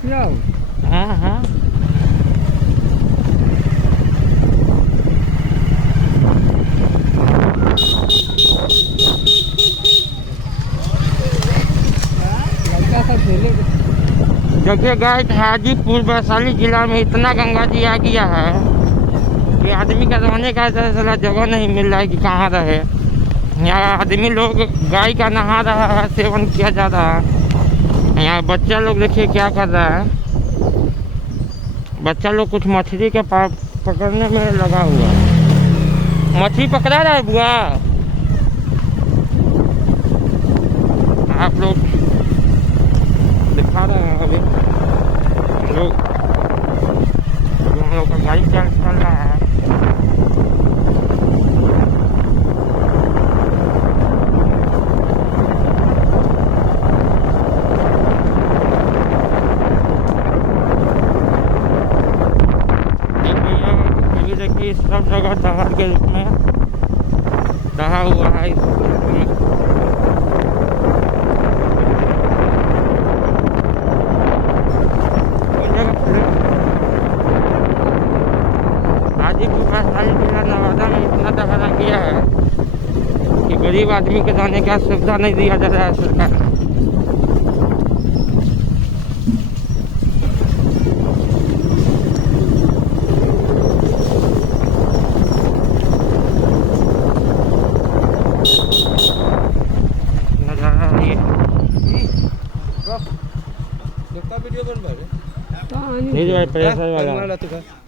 हाँ हाँ देखिए गाइस, हाजीपुर वैशाली जिला में इतना गंगा जी आ गया है कि आदमी का रहने का ऐसा जगह नहीं मिल रहा है कि कहाँ रहे। यहाँ आदमी लोग गाय का नहा रहा है, सेवन किया जा रहा है। यहाँ बच्चा लोग देखिए क्या कर रहा है। बच्चा लोग कुछ मछली के पकड़ने में लगा हुआ है। मछली पकड़ा रहा है बुआ। आप लोग दिखा रहे हैं अभी लोग, हम लोग का गाड़ी चल रहा है। अभी देखिए सब जगह दहाड़ के रूप में दहा हुआ है। हाजीपुर वैशाली जिला नवादा में इतना दहाड़ा किया है कि गरीब आदमी के जाने का सुविधा नहीं दिया जा रहा है सरकार। वीडियो बन रहा है, प्रेशर वाला।